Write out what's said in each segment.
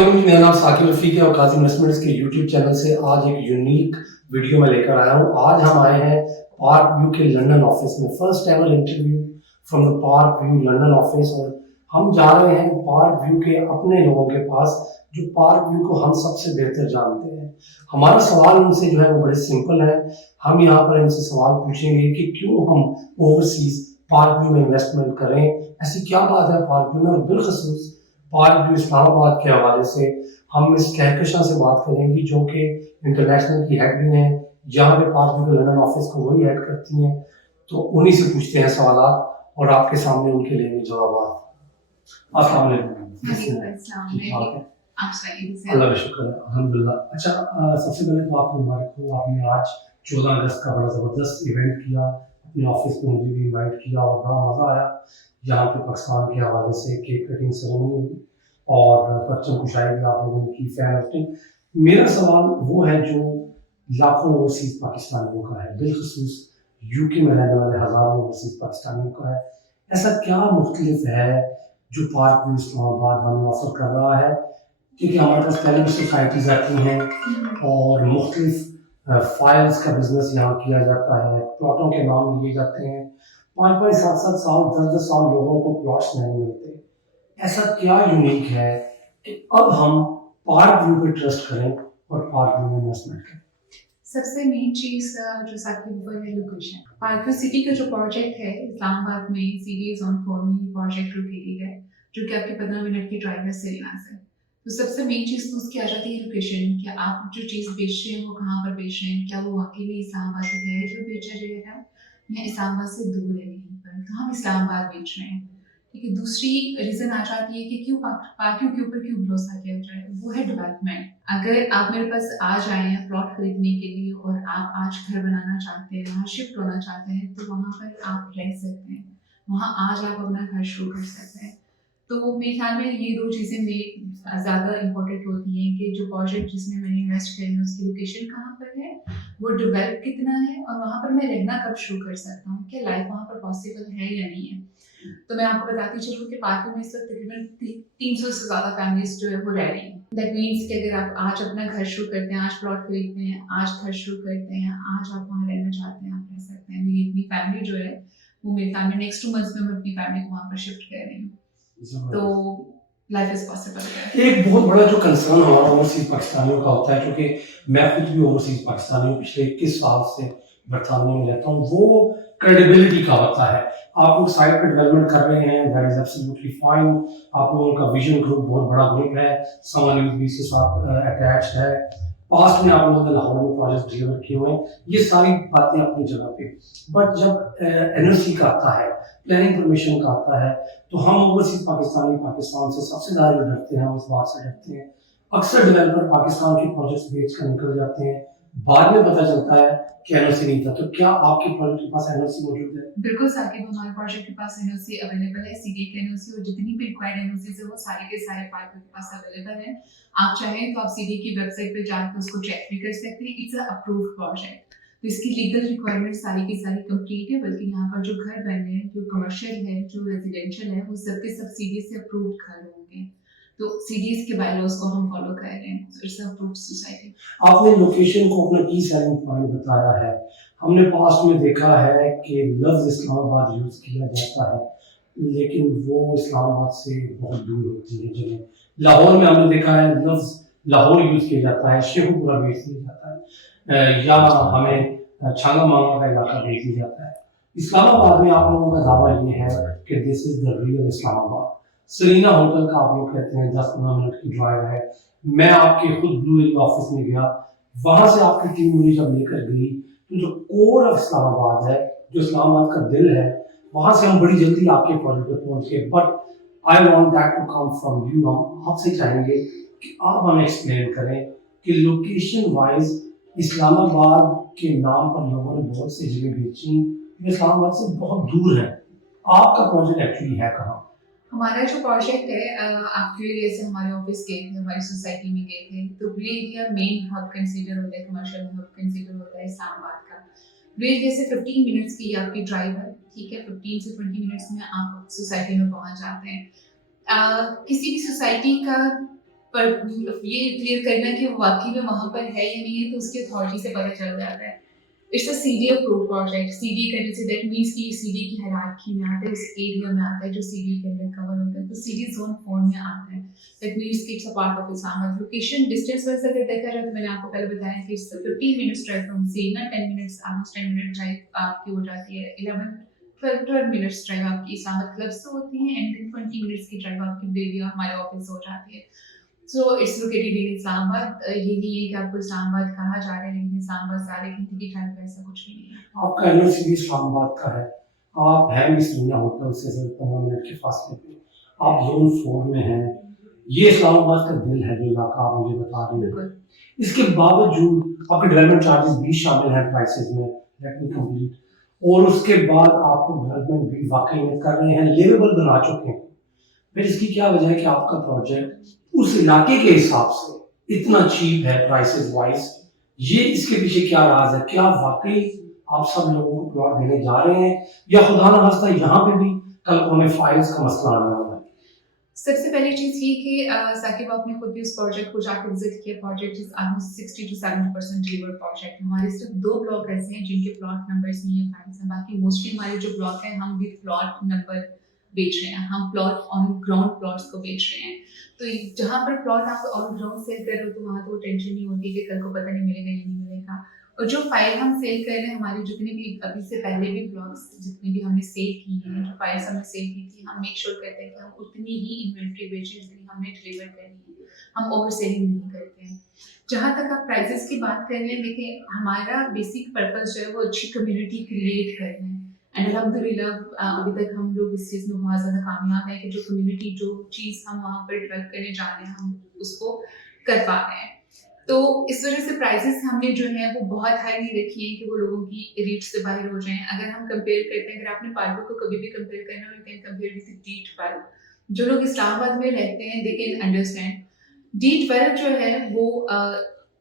अस्सलाम वालेकुम, मेरा नाम साकिब रफ़ीक है और काज़ी इन्वेस्टमेंट्स के यूट्यूब चैनल से आज एक यूनिक वीडियो मैं लेकर आया हूँ। आज हम आए हैं पार्क व्यू के लंदन ऑफिस में, first ever interview from the park view London office. और हम जा रहे हैं पार्क व्यू के अपने लोगों के पास जो पार्क व्यू को हम सबसे बेहतर जानते हैं। हमारा सवाल उनसे जो है वो बड़े सिंपल है। हम यहाँ पर इनसे सवाल पूछेंगे कि क्यों हम ओवरसीज पार्क व्यू में इन्वेस्टमेंट करें, ऐसी क्या बात है पार्क व्यू में, और बिलखसूस पार्क व्यू इस्लामाबाद के हवाले से हम इस कहकशां से बात करेंगी जो कि इंटरनेशनल की हेड भी हैं। यहाँ पे पार्क व्यू के लंदन ऑफिस को वही हेड करती हैं, तो उन्हीं से पूछते हैं सवालात और आपके सामने उनके लेंगे जवाब। अस्सलाम वालेकुम। ठीक ठाक है, अल्लाह का शुक्र है, अल्हम्दुलिल्लाह। अच्छा, सबसे पहले तो आपको मुबारक हो, आपने आज 14 अगस्त का बड़ा ज़बरदस्त इवेंट किया, अपने ऑफिस में मुझे भी इनवाइट किया और बड़ा मज़ा आया। यहाँ पे पाकिस्तान के हवाले से केक कटिंग सेरेमनी हुई और परचम कुशाई भी आप लोगों ने की, फैन होस्टिंग। मेरा सवाल वो है जो लाखों ओवरसीज पाकिस्तानियों का है, बिलखसूस यूके में रहने वाले हज़ारों ओवरसीज पाकिस्तानियों का है। ऐसा क्या मुख्तलिफ है जो पार्क व्यू इस्लामाबाद हमें ऑफर कर रहा है? क्योंकि हमारे पास पहले भी सोसाइटीज़ आती हैं और मुख्तलिफ फाइल्स का बिजनेस यहाँ किया जाता है, प्लॉटों के नाम लिए जाते हैं, 5-5, 7-7 साल, 10-10 साल लोगों को प्लॉट्स नहीं मिलते। ऐसा क्या यूनिक है कि अब हम पार्क व्यू पे ट्रस्ट करें और पार्क व्यू में इन्वेस्टमेंट करें? सबसे मेन चीज़ जो साकिब वो है लोकेशन। पार्क व्यू सिटी का जो प्रोजेक्ट है इस्लामाबाद में सीडी ज़ोन 4 में ये प्रोजेक्ट लोकेटेड है, जो कि आपके 15 मिनट की ड्राइव है सिनेमा से। तो सबसे मेन चीज़ तो उसकी आ जाती है लोकेशन, कि आप जो चीज़ बेच रहे हैं वो कहाँ पर बेच रहे हैं, क्या वो वाकई में इस्लामाबाद में है जो बेचा जाएगा या इस्लामाबाद से दूर है कहीं पर, तो हम इस्लामाबाद बेच रहे हैं। ठीक है, दूसरी रीज़न आ जाती है कि क्यों पार्क व्यू के ऊपर क्यों भरोसा किया जाए, वो है डेवलपमेंट। अगर आप मेरे पास आज आए हैं प्लॉट खरीदने के लिए और आप आज घर बनाना चाहते हैं, वहाँ शिफ्ट होना चाहते हैं, तो वहाँ पर आप रह सकते हैं, वहाँ आज आप अपना घर शुरू कर सकते हैं। तो मेरे ख्याल में ये 2 चीज़ें ज़्यादा इम्पोर्टेंट होती हैं कि जो प्रोजेक्ट जिसमें मैंने इन्वेस्ट करी है उसकी लोकेशन कहाँ पर है, वो डेवलप कितना है और वहाँ पर मैं रहना कब शुरू कर सकता हूँ, क्या लाइफ वहाँ पर पॉसिबल है या नहीं है। तो मैं आपको बताती चलूँ कि पार्क में इस वक्त तकरीबन 300 से ज़्यादा फैमिलीज जो है वो रह रही हैं। दैट मीन्स कि अगर आप आज अपना घर शुरू करते हैं, आज प्लॉट खरीदते हैं, आज घर शुरू करते हैं, आज आप वहाँ रहना चाहते हैं, आप रह सकते हैं। मेरी अपनी फैमिली जो है वो मेरे ख्याल में नेक्स्ट 2 मंथ्स में मैं अपनी फैमिली को वहाँ पर शिफ्ट कर रही हूँ। तो लाइफ इज पॉसिबल। एक बहुत बड़ा जो कंसर्न हमारा ओवरसीज पाकिस्तानियों का होता है, क्योंकि मैं खुद भी ओवरसीज पाकिस्तानी हूँ, पिछले 21 साल से बरतानिया में रहता हूँ, वो क्रेडिबिलिटी का होता है। आप लोग साइट पे डेवलपमेंट कर रहे हैं, दैट इज एब्सोल्युटली फाइन। आप लोगों का विजन ग्रुप बहुत बड़ा ग्रुप है, समन यूथ के साथ अटैच्ड है। पास्ट में आप लोगों ने लाहौर में प्रोजेक्ट डिलीवर किए हुए हैं, ये सारी बातें अपनी जगह पे। बट जब एनओसी का आता है, प्लानिंग परमिशन का आता है, तो हम ओवरसीज पाकिस्तानी पाकिस्तान से सबसे ज़्यादा जो डरते हैं उस बात से डरते हैं। अक्सर डेवलपर पाकिस्तान के प्रोजेक्ट्स बेच कर निकल जाते हैं, बाद में पता चलता है कि एनओसी नहीं था। तो क्या आपके प्रोजेक्ट के पास एनओसी मौजूद है? बिल्कुल साकिब, हमारे प्रोजेक्ट के पास एनओसी अवेलेबल है, सीडी के एनओसी और जितनी भी रिक्वायर्ड एनओसीज है वो सारे के सारे पार्क के पास अवेलेबल है। आप चाहें तो आप सीडी की वेबसाइट पे जाकर उसको चेक भी कर सकते हैं। इट्स अ अप्रूव्ड प्रोजेक्ट, तो इसकी लीगल रिक्वायरमेंट सारी की सारी कंप्लीट है। बल्कि यहाँ पर जो घर बन रहे हैं, जो कमर्शियल है, जो रेजिडेंशियल है, वो सबके सब सीडी से अप्रूव्ड घर होंगे। तो सीडीज के बायलॉज को हम फॉलो कर रहे हैं। It's a approved society. आपने लोकेशन को अपना की सेलिंग पॉइंट बताया है। हमने पास्ट में देखा है कि लफ्ज़ इस्लामाबाद यूज़ किया जाता है, लेकिन वो इस्लामाबाद से बहुत दूर होती है जगह। लाहौर में हमने देखा है लफ्ज़ लाहौर यूज़ किया जाता है, शेखुपुरा भेज दिया जाता है, या हमें छांगा मांगा का इलाका भेज दिया जाता है। इस्लामाबाद में आप लोगों का दावा ये है कि this is the real Islamabad. Serena hotel का आप लोग कहते हैं 10-15 मिनट की ड्राइव है। मैं आपके खुद ब्लू हिल ऑफिस में गया, वहां से आपकी टीम मुझे जब लेकर गई, तो जो कोर ऑफ इस्लामाबाद है, जो इस्लामाबाद का दिल है, वहां से हम बड़ी जल्दी आपके प्रोजेक्ट पे पहुंच गए। But I want that to come from you. हम आपसे चाहेंगे कि आप हमें एक्सप्लेन करें कि लोकेशन वाइज इस्लामाबाद के नाम पर लोगों ने बहुत सी जगह बेची, इस्लामाबाद से बहुत दूर है। आपका प्रोजेक्ट एक्चुअली है कहाँ? हमारा जो प्रोजेक्ट है, आप ब्लू एरिया से हमारे ऑफिस गए थे, हमारी सोसाइटी में गए थे, तो blue area main hub consider होता है, कमर्शियल हब कंसीडर होता है इस्लामाबाद का। ब्लू एरिया से 15 मिनट्स की आपकी ड्राइव है, ठीक है, 15 से 20 मिनट्स में आप सोसाइटी में पहुंच जाते हैं। किसी भी सोसाइटी का पर ये क्लियर करना कि वो वाकई में वहाँ पर है या नहीं है, तो उसकी अथॉरिटी से पता चल जाता है। It's a CD approved project. CD करने से दैट मीन्स कि सीडी की हायरार्की में आता है, उस एरिया में आता है जो सीडी के अंदर कवर होता है, तो सीडी जोन 4 में आता है। दैट मीन्स कि it's a part of Islamabad. Location distance wise अगर देखा जाए तो मैंने आपको पहले बताया कि इट्स 15 मिनट्स ड्राइव फ्रॉम सीना, 10 मिनट्स ऑलमोस्ट 10 मिनट ड्राइव आपकी हो जाती है, 12 मिनट्स ड्राइव आपकी इस्लामाबाद क्लब से होती है, एंड देन 20 मिनट्स की ड्राइव आपकी बेरिया हमारे ऑफिस से हो जाती है। So it's located in Islamabad. ये नहीं है कि आपको इस्लामाबाद कहा जा रहा है, लेकिन इस्लामाबाद से आधे घंटे की ड्राइव पे ऐसा कुछ भी नहीं है। आपका यूनिवर्सिटी इस्लामाबाद का है, आप हैं भी सलीना होटल से सिर्फ 15 मिनट के फासले पे, आप जोन 4 में हैं, ये इस्लामाबाद का दिल है जो इलाका आप मुझे बता रहे हैं। बिल्कुल। इसके बावजूद आपके डेवलपमेंट चार्जेस भी शामिल हैं प्राइसेस में, लेट मी कंप्लीट, और उसके बाद आप डेवलपमेंट भी वाकई में कर रहे हैं, लिवेबल बना चुके हैं। फिर इसकी क्या वजह है कि आपका प्रोजेक्ट उस इलाके के हिसाब से इतना चीप है प्राइसेस वाइज? ये इसके पीछे क्या राज है? क्या वाकई आप सब लोगों को प्लॉट देने जा रहे हैं, या खुदा न खास्ता यहाँ पे भी कल को हमें फाइल्स का मसला आने वाला है? सबसे पहली चीज़ ये कि साकिब आपने खुद भी उस प्रोजेक्ट को जाकर विजिट किया। Project is almost 60 to 70% delivered project. हमारे सिर्फ 2 ब्लॉक ऐसे हैं जिनके प्लॉट नंबर्स नहीं है फाइल्स हैं, बाकी मोस्टली हमारे जो ब्लॉक है हम भी प्लॉट नंबर बेच रहे हैं, हम प्लॉट ऑन ग्राउंड प्लॉट्स को बेच रहे हैं। तो जहाँ पर प्लॉट आप ऑन ग्राउंड सेल कर रहे हो तो वहाँ तो टेंशन नहीं होती कि कल को पता नहीं मिलेगा या नहीं मिलेगा। और जो फाइल हम सेल कर रहे हैं, हमारी जितनी भी अभी से पहले भी ब्लॉग्स जितनी भी हमने सेल की हैं, जो फाइल्स हमने सेल की थी, हम मेक श्योर करते हैं कि हम उतनी ही इन्वेंट्री बेचें जितनी हमने डिलीवर करनी है, हम ओवर सेलिंग नहीं करते हैं। जहाँ तक आप प्राइसेस की बात कर रहे हैं, देखिए हमारा बेसिक पर्पस जो है वो अच्छी कम्युनिटी क्रिएट करना है, एंड अल्हम्दुलिल्लाह अभी तक हम लोग इस चीज़ में बहुत ज़्यादा कामयाब हैं कि जो कम्युनिटी जो चीज़ हम वहाँ पर डेवलप करने जा रहे हैं हम उसको कर पा रहे हैं। तो इस वजह से प्राइसेस हमने जो है वो बहुत हाई नहीं रखी हैं कि वो लोगों की रीच से बाहर हो जाएं। अगर हम कंपेयर करते हैं, अगर आपने पार्को को कभी भी कंपेयर करना हो, you can compare with D12। जो लोग इस्लामाबाद में रहते हैं दे कैन अंडरस्टैंड। D12 जो है वो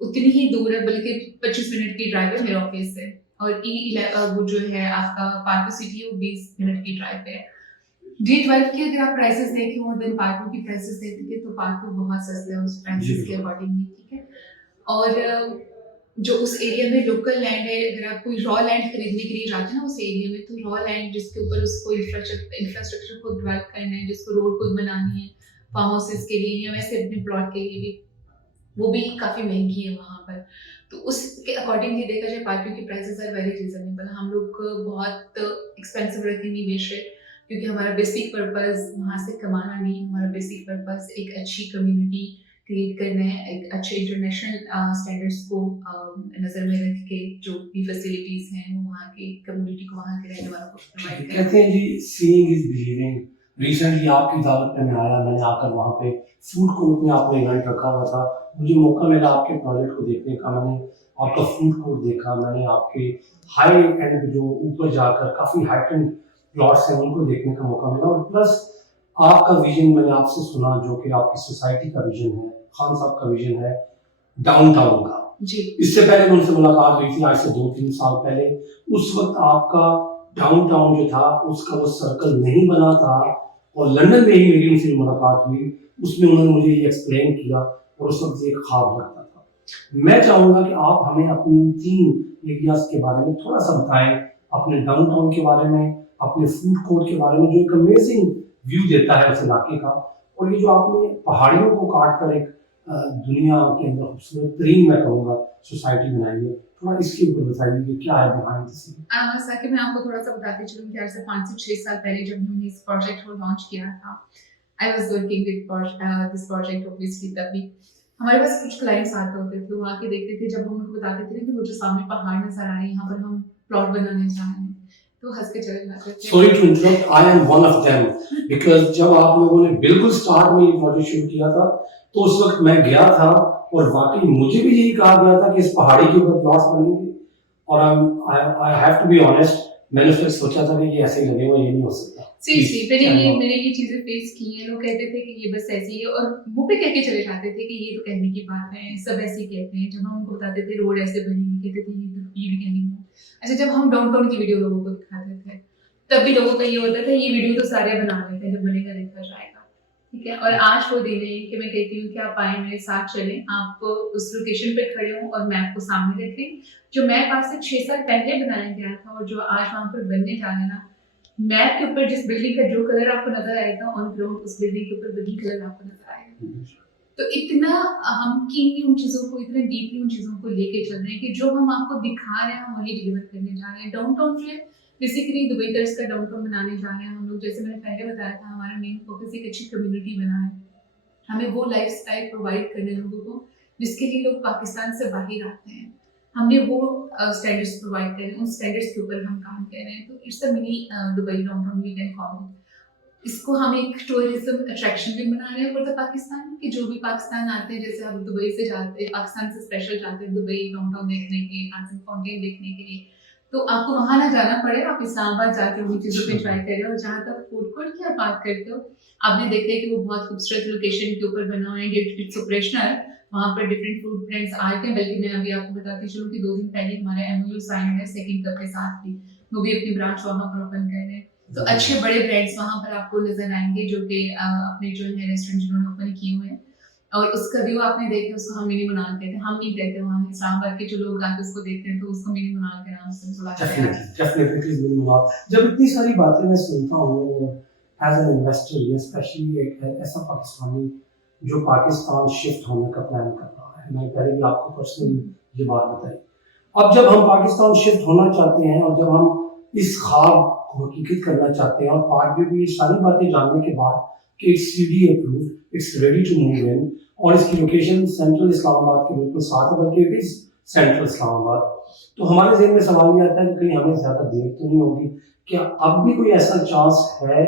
उतनी ही दूर है, बल्कि 25 मिनट की ड्राइव है मेरे ऑफिस से, और वो जो है आपका पार्को सिटी है वो 20 मिनट की ड्राइव पे है। D12 की अगर आप प्राइसेस देखें और देन पार्को की प्राइसेस देखेंगे तो पार्को बहुत सस्ता है उस प्राइसेस के अकॉर्डिंगली, ठीक है। और जो उस एरिया में लोकल लैंड है, अगर आप कोई रॉ लैंड खरीदने के लिए जाते हैं ना उस एरिया में, तो रॉ लैंड जिसके ऊपर उसको इंफ्रास्ट्रक्चर को डेवलप करना है, जिसको रोड खुद बनानी है फार्म हाउसेस के लिए या वैसे अपने प्लॉट के लिए भी, वो भी काफ़ी महंगी है वहाँ पर। तो उसके अकॉर्डिंगली देखा जाए पार्किंग की प्राइसेस आर वेरी रीजनेबल। हम लोग बहुत एक्सपेंसिव रख के नहीं बेच रहे, क्योंकि हमारा बेसिक पर्पस वहाँ से कमाना नहीं, हमारा बेसिक पर्पस एक अच्छी कम्युनिटी क्रिएट करना है, एक अच्छे इंटरनेशनल स्टैंडर्ड्स को नज़र में रख के जो भी फैसिलिटीज़ हैं वो वहाँ की कम्युनिटी को, वहाँ के रहने वालों को प्रोवाइड करें। कहते हैं जी सीइंग इज बिलीविंग। रिसेंटली आपकी दावत पे मैं आया, मैंने आकर वहाँ पे फूड कोर्ट में आपने इवेंट रखा हुआ था, मुझे मौका मिला आपके प्रोजेक्ट को देखने का। मैंने आपका फूड कोर्ट देखा, मैंने आपके हाई एंड जो ऊपर जाकर काफ़ी हाई एंड प्लॉट्स हैं उनको देखने का मौका मिला, और प्लस आपका विजन मैंने आपसे सुना जो कि आपकी सोसाइटी का विजन है, खान साहब का विजन है डाउनटाउन का। जी। इससे पहले उनसे मुलाकात हुई थी आज से 2-3 साल पहले। उस वक्त आपका डाउनटाउन जो था उसका वो सर्कल नहीं बना था, और लंदन में ही मेरी उनसे मुलाकात हुई, उसमें उन्होंने मुझे ये एक्सप्लेन किया, और उस वक्त एक ख्वाब लगता था। मैं चाहूँगा कि आप हमें अपनी 3 एरियाज के बारे में थोड़ा सा बताएं, अपने डाउनटाउन के बारे में, अपने फूड कोर्ट के बारे में जो एक अमेजिंग व्यू देता है उस इलाके का, और ये जो आपने पहाड़ियों को काट कर एक दुनिया के अंदर खूबसूरत तरीन मैं कहूँगा सोसाइटी बनाई है, थोड़ा इसके ऊपर बताइए कि क्या है बिहाइंड द सीन। साकिब मैं आपको थोड़ा सा बताती चलूँ कि आज से 5 से 6 साल पहले जब हमने इस प्रोजेक्ट को लॉन्च किया था, I was working with this project obviously. तभी हमारे पास कुछ क्लाइंट्स आते होते थे, वो आके देखते थे, जब हम उनको बताते थे कि वो जो सामने पहाड़ नजर आ रहे हैं, यहाँ पर हम प्लॉट बनाने जा रहे हैं, तो हंस के चले जाते थे। Sorry to interrupt, I am one of them, because जब आप लोगों ने बिल्कुल स्टार्ट में ये प्रोजेक्ट शुरू किया था तो उस वक्त मैं गया था, और वाकई मुझे भी यही कहा गया था कि इस पहाड़ी के ऊपर प्लॉट्स बनेंगे, और I have to be honest, मैंने उस वक्त सोचा था कि ये ऐसे ही लगेगा, ये नहीं हो सकता। सीरियसली मैंने ये चीजें फेस की हैं। लोग कहते थे कि ये बस ऐसे ही है, और मुंह पे कह के चले जाते थे कि ये तो कहने की बात है, सब ऐसे ही कहते हैं। जब हम उनको बताते थे रोड ऐसे बनेगी, कहते थे ये भी कहने की। अच्छा, जब हम डाउनटाउन की वीडियो लोगों को दिखाते थे तब भी लोगों का ये होता था ये वीडियो तो सारे बना लेते हैं, जब बनेगा देखा जाएगा, ठीक ठीक है। और आज वो दिन है कि मैं कहती हूँ कि आप आए मेरे साथ चलें, आप उस लोकेशन पे खड़े हों और मैप को सामने रखें। जो मैप आज से 6 साल पहले बनाया गया था और जो आज वहाँ पर बनने जा रहा है ना, मैप के ऊपर जिस बिल्डिंग का जो कलर आपको नजर आएगा ऑन ग्राउंड उस बिल्डिंग के ऊपर वही कलर आपको नजर आएगा। तो इतना हम कीनली उन चीज़ों को, इतने डीपली उन चीज़ों को लेके चल रहे हैं कि जो हम आपको दिखा रहे हैं हम वही डिलीवर करने जा रहे हैं। डाउनटाउन जो है बेसिकली दुबई तरस का डाउनटाउन बनाने जा रहे हैं हम लोग। जैसे मैंने पहले बताया था, हमारा मेन फोकस एक अच्छी कम्युनिटी बनाना है, हमें वो लाइफस्टाइल प्रोवाइड करने लोगों को जिसके लिए लोग पाकिस्तान से बाहर आते हैं। हमने वो स्टैंडर्ड्स प्रोवाइड कर रहे हैं, उन स्टैंडर्ड्स के ऊपर हम काम कर रहे हैं। तो it's a mini Dubai downtown we can call it. इसको हम एक टूरिज्म अट्रैक्शन भी बना रहे हैं फॉर द पाकिस्तान, कि जो भी पाकिस्तान आते हैं, जैसे आप दुबई से जाते हैं, पाकिस्तान से स्पेशल जाते हैं दुबई डाउनटाउन देखने के लिए, आसिफ फाउंटेन देखने के लिए, तो आपको वहाँ ना जाना पड़े, आप इस्लामाबाद जाके उन्हीं चीज़ों पे ट्राई करें। और जहाँ तक फूड कोर्ट की आप बात करते हो, आपने देखा है कि वो बहुत खूबसूरत लोकेशन के ऊपर बना हुआ है, इट्स ऑपरेशनल। वहाँ पर डिफरेंट फूड ब्रांड्स आए थे, बल्कि मैं अभी आपको बताती चलूँ कि 2 दिन पहले हमारा MOU साइन है सेकंड कप के साथ भी, वो भी अपनी ब्रांच वहाँ पर ओपन कर रहे हैं। तो अच्छे बड़े ब्रांड्स वहाँ पर आपको नजर आएंगे जो कि अपने जो है रेस्टोरेंट जिन्होंने ओपन किए हुए हैं। और उसका व्यू आपने देखे, उसको हम मिनी मुनार कहते हैं, हम नहीं कहते, वहाँ इस्लामाबाद के जो लोग आके उसको देखते हैं तो उसको मिनी मुनार के नाम से बुलाते हैं। Definitely mini Munnar. जब इतनी सारी बातें मैं सुनता हूँ एज एन इन्वेस्टर, स्पेशली एक ऐसा पाकिस्तानी जो पाकिस्तान शिफ्ट होने का प्लान कर रहा है, मैं पहले भी आपको पर्सनली ये बात बताई। अब जब हम पाकिस्तान शिफ्ट होना चाहते हैं और जब हम इस ख्वाब को हकीकत करना चाहते हैं और पार्ट में भी ये सारी बातें जानने के बाद कि it's CD approved, it's ready to move in और इसकी लोकेशन सेंट्रल इस्लामाबाद के बिल्कुल साथ है, बल्कि इट इज सेंट्रल इस्लामाबाद, तो हमारे ज़हन में सवाल ये आता है कि कहीं हमें ज़्यादा देर तो नहीं होगी, क्या अब भी कोई ऐसा चांस है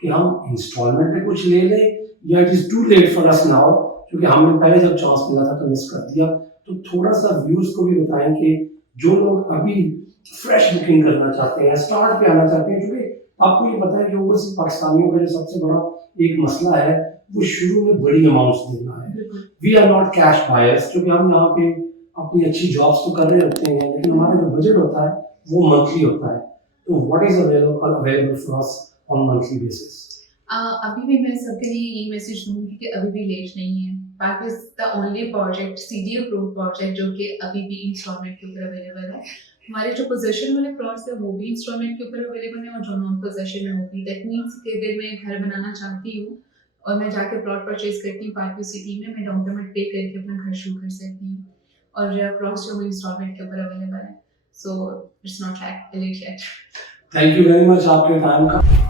कि हम इंस्टॉलमेंट पे कुछ ले लें, या it is too late for us now, क्योंकि हमने पहले जब चांस मिला था तो मिस कर दिया। तो थोड़ा सा व्यूज़ को भी बताएं कि जो लोग अभी फ्रेश बुकिंग करना चाहते हैं, स्टार्ट पे आना चाहते हैं, क्योंकि आपको ये पता है कि ओवरसीज पाकिस्तानियों का जो सबसे बड़ा एक मसला है वो शुरू में बड़ी अमाउंट्स देना है। We are not cash buyers, क्योंकि हम यहाँ पे अपनी अच्छी जॉब्स तो कर रहे होते हैं, लेकिन हमारा जो बजट होता है वो मंथली होता है। तो what is available for us on monthly basis? अभी भी मैं सबके लिए यही मैसेज दूंगी कि अभी भी लेट नहीं है। Park is the only project, CD approved project, जो कि अभी भी इंस्टॉलमेंट के ऊपर अवेलेबल है। हमारे जो पोजेशन वाले प्लॉट्स है वो भी इंस्टॉलमेंट के ऊपर अवेलेबल है, और जो नॉन पोजेशन है वो भी। दैट मीन्स कि अगर मैं घर बनाना चाहती हूँ और मैं जाके प्लॉट परचेज करती हूँ पार्क सिटी में, मैं डाउन पेमेंट पे करके अपना घर शुरू कर सकती हूँ, और प्लॉट्स जो वो इंस्टॉलमेंट के ऊपर अवेलेबल है। So it's not let yet. Thank you very much आपके टाइम का।